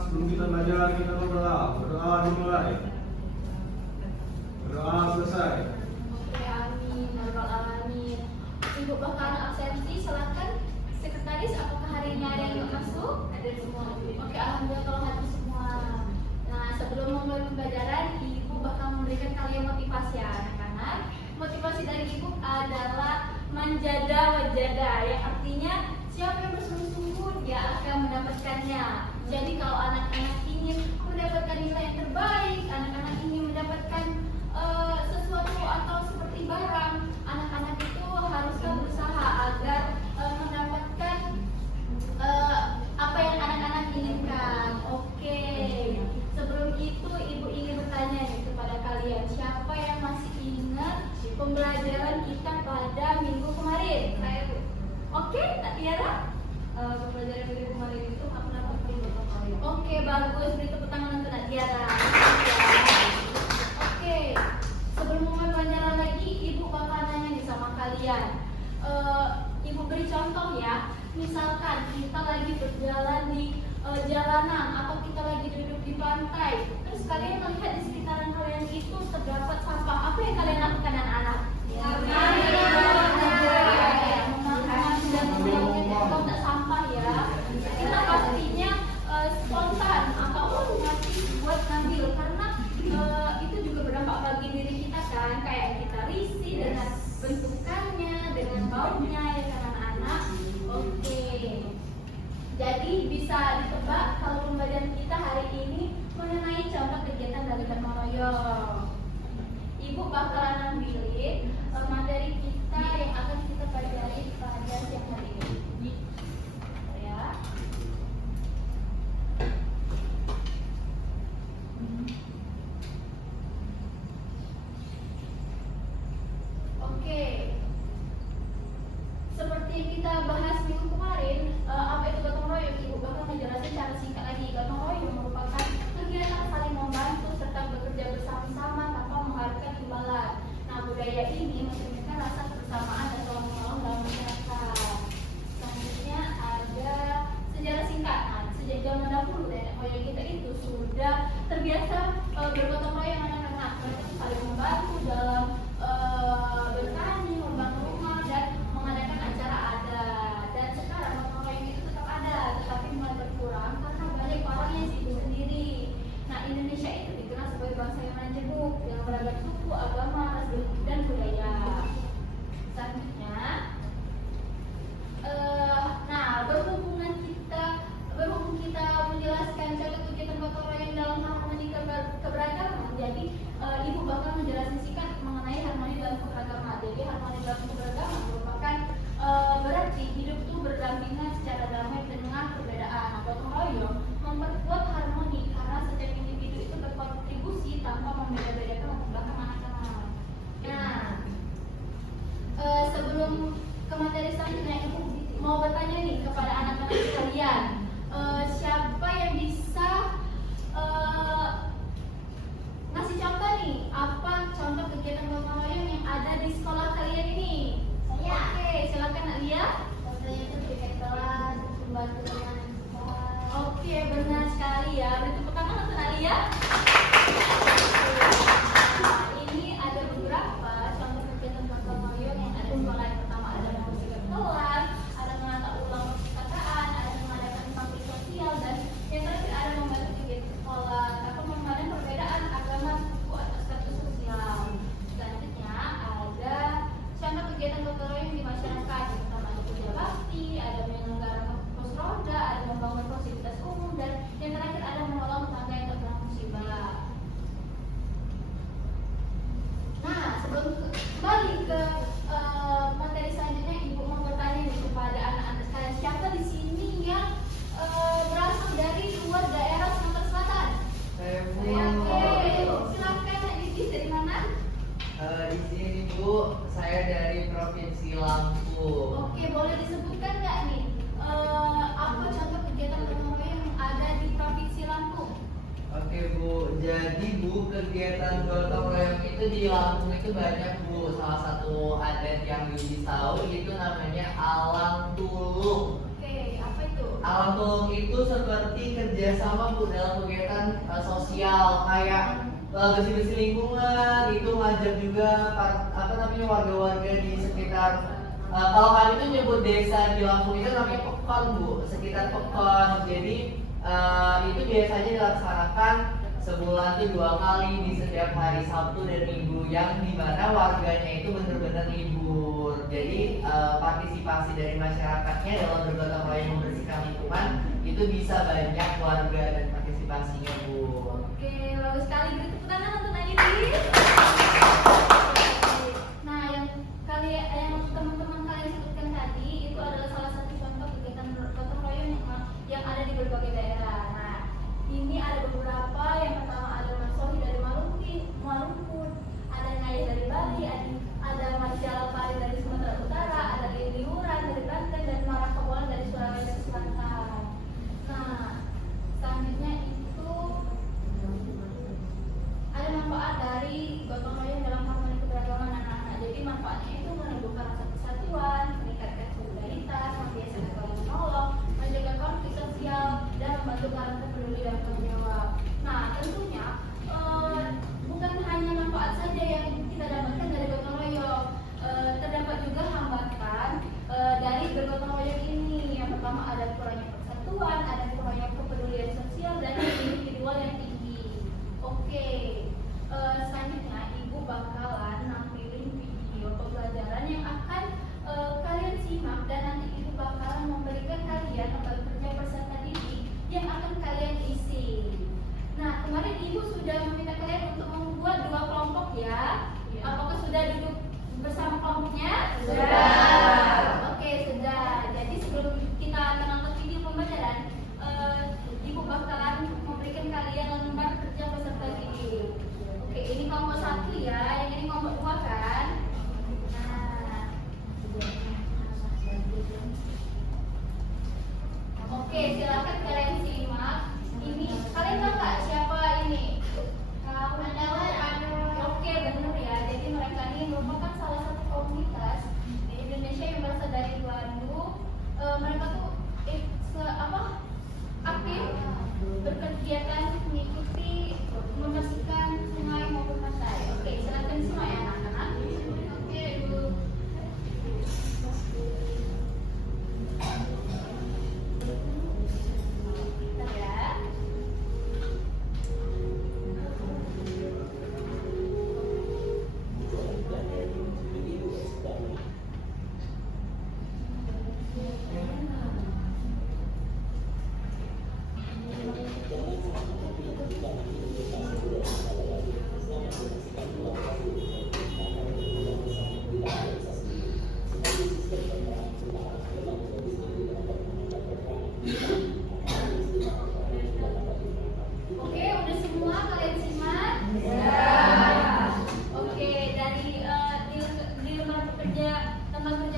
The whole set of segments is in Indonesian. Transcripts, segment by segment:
sebelum kita belajar kita berdoa. Berdoa dimulai. Berdoa selesai. Oke, amin. Rabbal alamin. Ibu bakal absensi, silakan. Sekretaris, apakah hari ini ada yang masuk? Ada semua. Oke, alhamdulillah kalau hadir semua. Nah, sebelum memulai pembelajaran, ibu bakal memberikan kalian motivasi ya anak-anak. Motivasi dari ibu adalah manjada wajada, yang artinya siapa yang bersungguh-sungguh dia akan mendapatkannya. Jadi kalau anak-anak ingin mendapatkan nilai yang terbaik, anak-anak ingin mendapatkan sesuatu atau seperti barang, anak-anak itu haruslah berusaha agar mendapatkan apa yang anak-anak inginkan. Oke. Sebelum itu ibu ingin bertanya nih kepada kalian, siapa yang masih ingat pembelajaran kita pada minggu kemarin? Saya Bu. Oke, Kak Tiara? Pembelajaran minggu kemarin itu apa namanya? Oke, bagus. Beri tepuk tangan untuk Kak Tiara. Oke. Sebelum mulai pelajaran lagi, ibu bakal nanya nih sama kalian. Ibu beri contoh ya. Misalkan kita lagi berjalan di jalanan atau kita lagi duduk di pantai, terus kalian melihat di sekitaran kalian itu terdapat sampah. Apa yang kalian lakukan anak-anak? Memakan dan membuang sampah ya. Kita pastinya spontan atau nanti buat ngambil karena itu juga berdampak bagi diri kita kan, kayak kita risih dengan bentukannya, dengan baunya ya kan anak-anak. Oke. Jadi bisa ditebak kalau pembelajaran kita hari ini mengenai contoh kegiatan dari gotong royong. Ibu bakalan ambil materi kita yang akan kita pelajari pada siang hari ini. Ya. Oke. Seperti yang kita bahas minggu kemarin, apa itu gotong royong? Ibu bakal menjelaskan secara singkat lagi. Gotong royong merupakan kegiatan saling membantu serta bekerja bersama-sama tanpa mengharapkan imbalan. Nah, budaya ini mencerminkan rasa kebersamaan dan tolong menolong dalam masyarakat. Selanjutnya ada sejarah singkat. Nah, sejak zaman dahulu nenek moyang kita itu sudah terbiasa bergotong royong anak-anak. Mereka saling membantu dalam bertani, membangun rumah dan mengadakan acara adat. Dan sekarang gotong royong itu tetap ada, tetapi mulai berkurang karena banyak orang yang sibuk sendiri. Nah, Indonesia itu dikenal sebagai bangsa yang menjebuk dengan beragam suku, agama, ras, dan budaya. Selanjutnya, berhubung kita menjelaskan contoh kegiatan gotong royong dalam harmoni keberagaman, jadi ibu bakal menjelaskan singkat mengenai harmoni dalam keberagaman. Jadi harmoni dalam keberagaman merupakan berarti hidup itu berdampingan secara damai dengan perbedaan. Nah, gotong royong memperkuat harmoni karena setiap individu itu berkontribusi tanpa membeda-bedakan latar belakang anak-anak. Nah, sebelum ke materi selanjutnya, ibu mau bertanya nih kepada anak-anak sekalian, siapa yang bisa ngasih contoh nih, apa contoh kegiatan gotong royong yang ada di sekolah kalian ini? Saya. Oke, silakan Alia. Contohnya itu berikan kelas, membantu dengan sekolah. Oke, benar sekali ya. Beri tepuk tangan untuk Alia. Nah, ini ada beberapa contoh kegiatan gotong royong yang ada di sekolah. Yang pertama ada membersihkan kelas, ada menata ulang perpustakaan, ada mengadakan bakti sosial, dan yang terakhir ada membantu kegiatan sekolah tanpa memandang perbedaan agama, suku, atau status sosial. Selanjutnya ada contoh kegiatan gotong royong di masyarakat, yang pertama ada kerja bakti, ada menyelenggarakan pos roda, ada membangun fasilitas umum, dan yang terakhir ada menolong tetangga yang terkena musibah. Nah, sebelum kembali ke materi selanjutnya, ibu mau bertanya nih kepada anak-anak sekalian, siapa di sini yang berasal dari luar daerah Sumatera Selatan? Saya Bu. Oke, silakan Didi, dari mana? Di sini Bu, saya dari Provinsi Lampung. Oke, boleh disebutkan nggak nih apa contoh kegiatan gotong royong yang ada di Provinsi Lampung? Oke Bu, jadi Bu kegiatan gotong royong itu di Lampung itu banyak Bu. Salah satu adat yang Yudi tahu itu namanya Alang Tulung. Oke, apa itu? Alam tulung itu seperti kerjasama Bu dalam kegiatan sosial kayak bersih-bersih lingkungan, itu ngajak juga warga-warga di sekitar. Kalau kami itu nyebut desa di Lampung itu namanya pekon Bu, sekitar pekon. Jadi itu biasanya dilaksanakan sebulan itu 2 kali di setiap hari Sabtu dan Minggu, yang dimana warganya itu benar-benar libur. Jadi partisipasi dari masyarakatnya dalam bergotong royong membersihkan lingkungan itu bisa banyak warga dan partisipasinya Bu. Oke, bagus sekali. Beri tepuk tangan untuk Nadine. Nah, yang teman-teman kalian sebutkan tadi itu adalah salah satu contoh kegiatan gotong royong yang ada di berbagai daerah. Nah, ini ada beberapa. Yang pertama ada Mas Sohi dari Maluku, ada Ngayah dari Bali, ada Mas Jalapari dari Sumatera Utara, ada Liuran dari Banten, dan Marah Kabulan dari Sulawesi Selatan. Nah, selanjutnya itu ada manfaat dari gotong royong dalam harmoni keberagaman anak-anak. Jadi manfaatnya itu menumbuhkan rasa persatuan, meningkatkan solidaritas, membiasakan saling menolong, menjaga konflik sosial, dan membantu karakter peduli dan tanggung jawab. Nah, tentunya bukan hanya manfaat saja yang kita dapatkan dari gotong royong, terdapat juga hambatan dari bergotong royong ini. Yang pertama ada kurangnya persatuan, ada kurangnya kepedulian sosial, dan individual yang tinggi. Oke, selanjutnya Ibu bakalan nampilin video pembelajaran yang akan kalian simak, dan nanti Ibu bakalan memberikan kalian lembaga kerja peserta didik yang akan kalian isi. Nah, kemarin Ibu sudah meminta kalian untuk membuat 2 kelompok ya. Apakah sudah duduk bersama kelompoknya? Sudah. Oke, sudah. Jadi sebelum kita menonton video pembelajaran, Ibu bakalan memberikan kalian lembar kerja peserta didik. Oke, ini kelompok 1 ya, yang ini kelompok 2 kan? Nah. Oke, silakan kalian simak. Ini kalian tahu nggak siapa ini? Oke, benar ya. Jadi mereka ini merupakan salah satu komunitas di Indonesia yang berasal dari Bandung. Mereka tuh aktif berkegiatan mengikuti membersihkan sungai maupun pantai. Oke, silakan simak ya anak-anak. Oke, Ibu. Bentar ya. Oke, udah semua kalian simak? Oke, dari di lembar kerja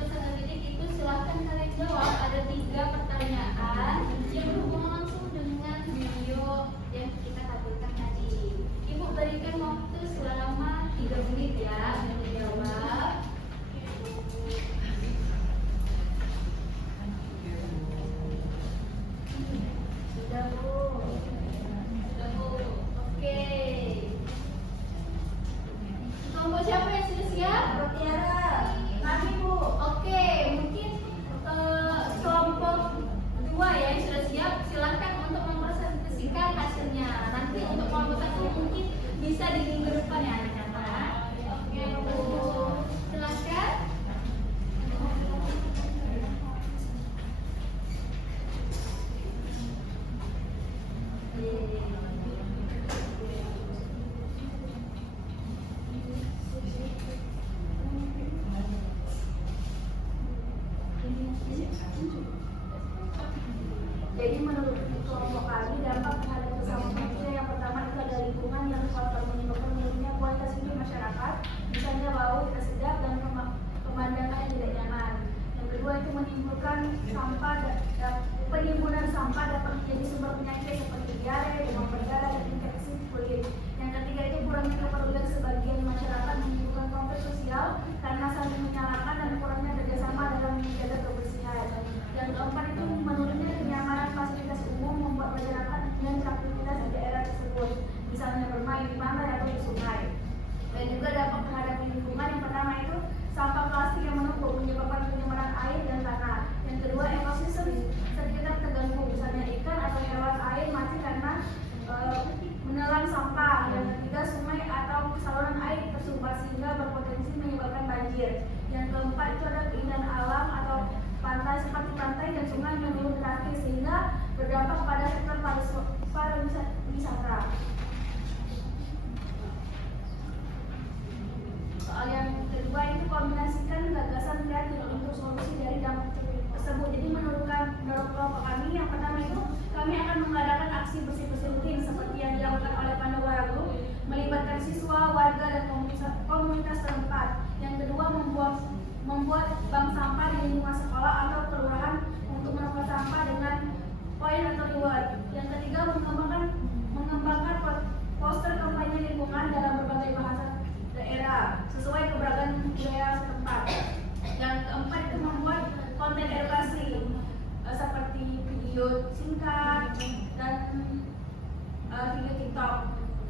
peserta didik itu silahkan kalian jawab. Ada 3 pertanyaan yang berhubungan langsung dengan video yang kita tampilkan tadi. Ibu berikan waktu selama 3 menit ya untuk menjawab. Sudah Bu. Sudah Bu. Oke. Kelompok siapa yang sudah siap? Tiara. Kami Bu. Oke, mungkin kelompok 2 ya yang sudah siap, silakan untuk mempresentasikan hasilnya. Nanti untuk kelompok 1 mungkin bisa di minggu depan ya anak-anak. Oke Bu. Silakan. Jadi menurut kelompok kami dampak terhadap kesamaan manusia yang pertama itu ada lingkungan yang faktor menyebabkan menurunnya kualitas hidup masyarakat, misalnya bau tidak sedap dan pemandangan yang tidak nyaman. Yang kedua itu menimbulkan penimbunan sampah dapat menjadi sumber penyakit seperti diare, demam berdarah, dan infeksi kulit. Yang ketiga itu kurangnya kepedulian sebagian masyarakat menimbulkan konflik sosial karena saling menyalahkan dan kurangnya kerjasama dalam menjaga kebersihan. Yang keempat itu menurunnya kenyamanan sehingga berdampak pada sektor pariwisata. Soal yang kedua itu kombinasikan gagasan kreatif untuk solusi dari dampak tersebut. Jadi menurut kelompok kami, yang pertama itu kami akan mengadakan aksi bersih-bersih rutin seperti yang dilakukan oleh Pandawara Group, melibatkan siswa, warga, dan komunitas setempat. Yang kedua, membuat bank sampah di lingkungan sekolah atau kelurahan untuk menukar sampah dengan poin atau reward. Yang ketiga, mengembangkan poster kampanye lingkungan dalam berbagai bahasa daerah sesuai keberagaman budaya setempat. Yang keempat itu membuat konten edukasi seperti video singkat dan video TikTok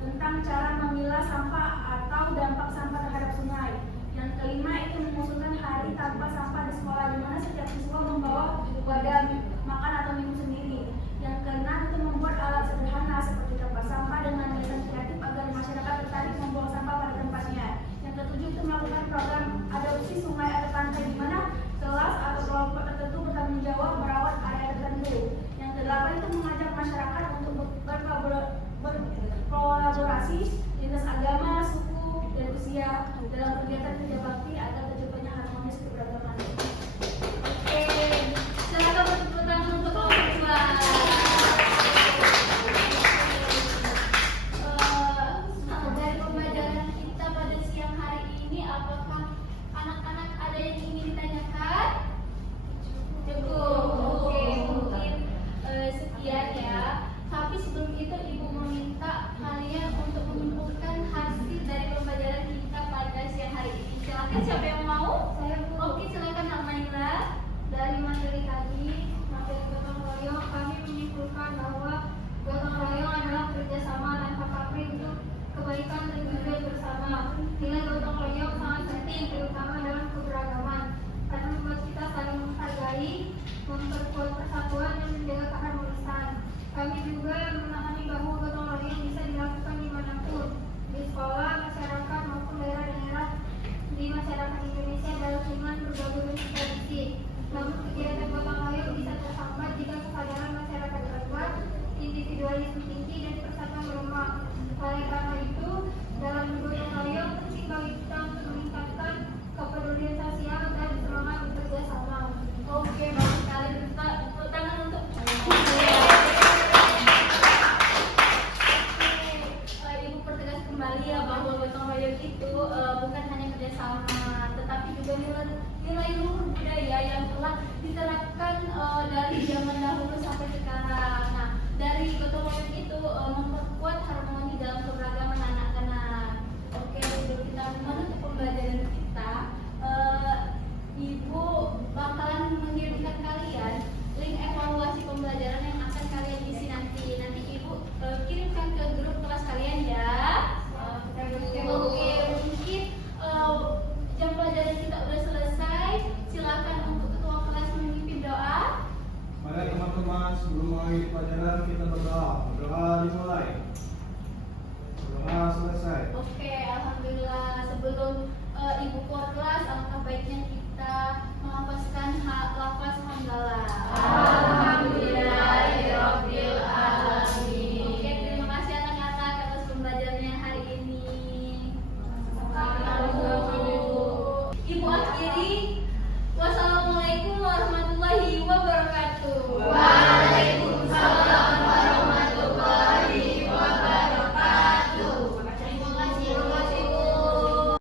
tentang cara memilah sampah atau dampak sampah terhadap sungai. Yang kelima itu mengusulkan hari tanpa sampah di sekolah, di mana setiap siswa membawa wadah makan atau minum sendiri. Yang keenam itu membuat alat sederhana seperti tempat sampah dengan gagasan kreatif agar masyarakat tertarik membuang sampah pada tempatnya. Yang ketujuh itu melakukan program adopsi sungai atau pantai, di mana kelas atau kelompok tertentu bertanggung jawab merawat area tertentu. Yang kedelapan itu mengajak masyarakat untuk berkolaborasi lintas agama, suku, dan usia dalam kegiatan kerja bakti agar tercapainya harmonis keberagaman. Oke, silakan bertepuk tangan untuk kelompok dua. Dari pembelajaran kita pada siang hari ini, apakah anak-anak ada yang ingin ditanyakan? Cukup. Oke, mungkin sekian ya. Tapi sebelum itu Ibu meminta kalian untuk mengumpulkan hasil dari pembelajaran kita pada siang hari ini. Silakan, siapa yang